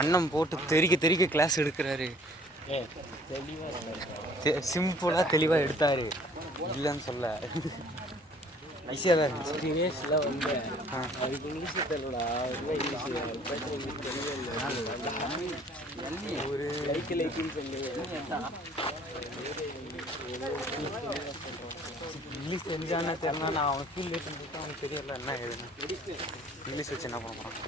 அண்ணன் போட்டு தெறிக்க கிளாஸ் எடுக்கிறாரு. சிம்பிளாக தெளிவாக எடுத்தார். இல்லைன்னு சொல்ல ஈஸியாக தான் இருந்துச்சு. தினேஷில் வந்து அதுக்கு இங்கிலீஷ் தெரியலடா. ஒரு லைக்குன்னு சொல்லி இங்கிலீஷ் தெரிஞ்சானே தெரியல. நான் அவன் ஃபீல் பண்ணிட்டு அவனுக்கு தெரியல என்ன எழுதுன்னு. இங்கிலீஷ் வச்சு என்ன பண்ண போகிறான்?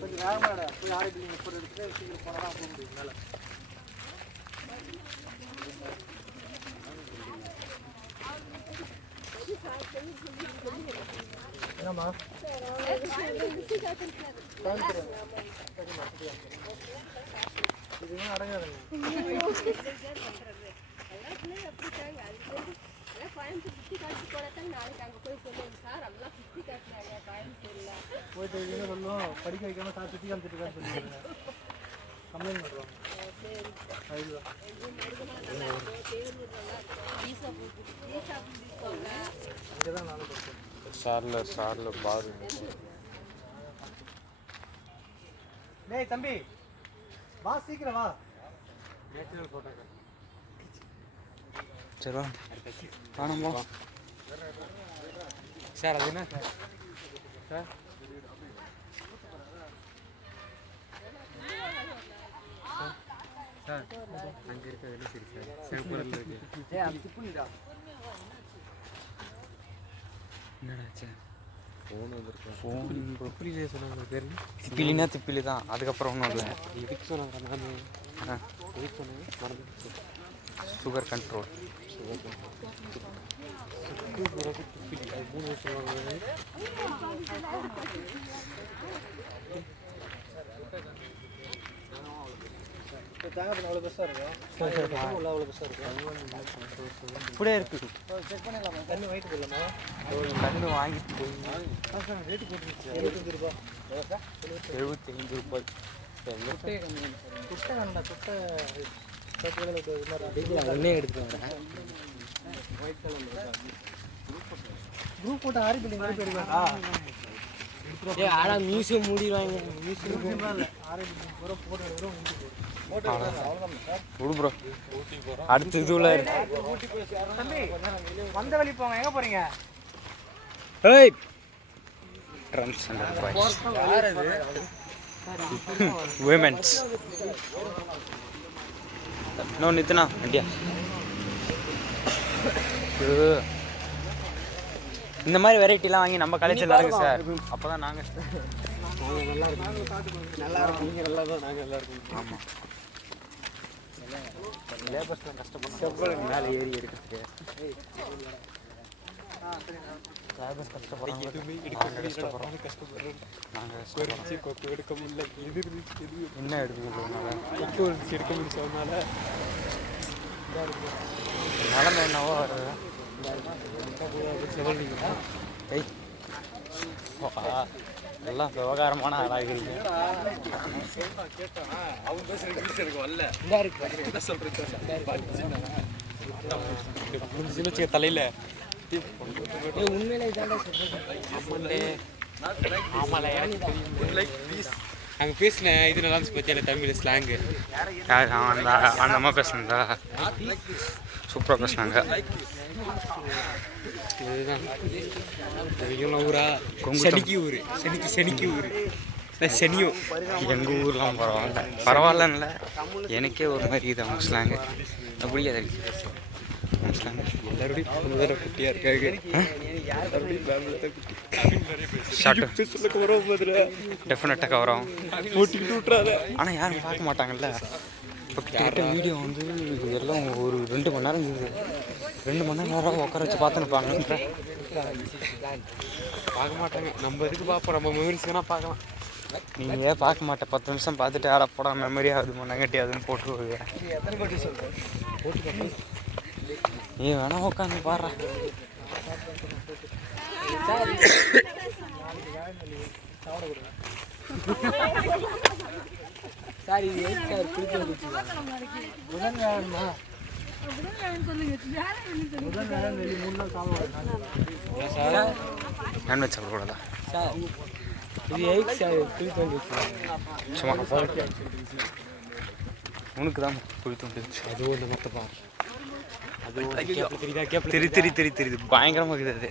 கொஞ்சம் வேகமாடா போய் ஆரம்பி முப்பது எடுத்து சீக்கிரம் போனால் தான் போக முடியும் மேலே. என்னம்மா இதுவும் அடங்காதுங்க. போயிட்டு என்ன சொல்லுவோம், படிக்க வைக்காம சார் சுற்றி காமிச்சிட்டு இருக்கான்னு சொல்லிடுங்க. கம்ப்ளைண்ட் பண்ணுறோம். இங்கே தான் நானும் படித்தேன். சார்ல பாரு. டேய் தம்பி வா, சீக்கிரம் வா. நேச்சுரல் ஃபோட்டோ சரி வா காணும்போ சார். அது என்ன சார்? சார் சார் அங்கே இருக்க என்ன சரி சார் சிவப்புரில் இருக்கு. என்னடா சார் ஃபோன் வந்துருக்கு. ஃபோன் திப்பிலே சொன்னாங்க. பேர் திப்பிலினா திப்பிலி தான். அதுக்கப்புறம் ஒன்றும் இல்லை. எதுக்கு சொன்னாங்க? நான் எதுக்கு சொன்னாங்க மறந்து. Sugar control. திப்பிலி அது 3 வருஷம் சொல்லுவாங்க. தேங்காய் அவ்வளோ பெருசாக இருக்கும். அவ்வளோ பெருசாக இருக்கும். இப்படியே இருக்குது. செக் பண்ணிடலாமா? தண்ணி வாங்கிட்டு போயிடலாமா? கண்ணு வாங்கிட்டு போய் ரேட்டு போட்டுருச்சு. 75 ரூபா. 75 ரூபாய். துட்டை வேண்டாம். துட்டை ஒன்றே எடுத்துட்டு வரேன். குரூப் போட்டு ஆரி பில்டிங் மாதிரி போயிருக்கா? ஆனால் மியூசியம் மூடிடுவாங்க. மியூசியம் இல்லை ஆரி பில்டிங் பூரா போட்டு விடு ப்ரோ. அடுத்த இதுல தம்பி வந்த வழி போங்க. எங்கே போகிறீங்க? ஏய் ட்ரான்ஸ்ஜெண்டர் பாய்ஸ் விமென்ஸ் நோ நித்னா ஐடியா. இந்த மாதிரி வெரைட்டிலாம் வாங்கி நம்ம காலேஜில் நடக்குது சார். அப்போ தான் நாங்கள் நல்லா இருக்கும். நீங்கள் நல்லா தான் நாங்கள் நல்லா இருக்கோம். ஆமாம் லேபர்ஸ்லாம் கஷ்டப்படுறோம் மேலே ஏறி எடுக்கிறதுக்கு. லேபர்ஸ் கஷ்டப்படுறோம். நாங்கள் கொக்கு எடுக்க முடியல. எது இருந்துச்சு என்ன எடுத்துக்கிறோம்? கொக்கு இருந்துச்சு எடுக்க முடிச்சதுனால நிலமை என்னவோ ஏய் எல்லாம் விவகாரமான ஆளாகிறீங்க. முடிஞ்சுன்னு தலையில் உண்மையிலே ஆமாம் எனக்கு தெரியும். அங்கே பேசின இது நல்லா இருந்துச்சு பற்றி எனக்கு தமிழ் ஸ்லாங்கு. அந்த அம்மா பேசுனதா சூப்பராக பேசுனாங்க. இதுதான் ஊரா செனிக்கு ஊர். செனிக்கு ஊர் செனியோ. எங்கள் ஊர்லாம் பரவாயில்லன்னு எனக்கே ஒரு மாதிரி இது அவங்க ஸ்லாங்கு பிடிக்காது. எல்லாரோடையும் குட்டியாக இருக்காங்க. டெஃபினட்டாக கவரும் ஓட்டிக்கிட்டு விட்றாத. ஆனால் யாரும் பார்க்க மாட்டாங்கல்ல. இப்போ கிட்டத்தட்ட வீடியோ வந்து எல்லாம் ஒரு 2 மணி நேரம் இருக்குது. 2 மணி நேரம் உட்கார வச்சு பார்த்துன்னு பார்க்க மாட்டாங்க. நம்ம எதுக்கு பார்ப்போம்? நம்ம மெமரிஸ்னா பார்க்கலாம். நீங்கள் ஏன் பார்க்க மாட்டேன்? 10 நிமிஷம் பார்த்துட்டு யாரா போட மெமரி ஆகுது நெகட்டிவ் ஆகுதுன்னு போட்டுருவாங்க. நீ வேணா உட்காந்து பாடுறா. சார் இது சார் குளிக்க வந்துச்சு. புதன் வேணுமா? புதன் வேணும் வெளி 3 நாள் சாப்பிட நான்வெஜ் சாப்பிடக்கூடாதா? சார் இது எயிட் சார் குழி தோண்டி வச்சுருக்காங்க. சும்மா உனக்கு தான் குழி தோண்டிச்சு. அதுவும் இந்த மொத்தப்பா அதுவும் தெரியுதா கேப் தெரியுது பயங்கரமாக இருக்குது அது.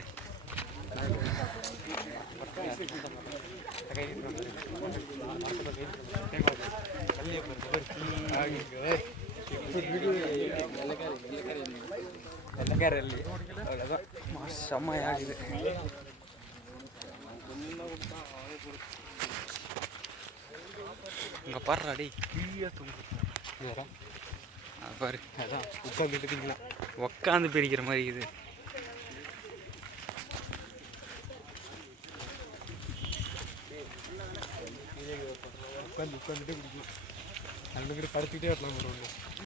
வெள்ளக்கார இல்லை அவ்வளோதான். செம்மையாகுது. இங்கே பாடுறா டேய் கீழே தூங்கு. பாரு அதான் உட்காந்துட்டு திங்கலாம். உக்காந்து பிரிக்கிற மாதிரி இது. உட்காந்துட்டு பிடிக்கும். அந்த மாதிரி படுத்துக்கிட்டே வரலாம்.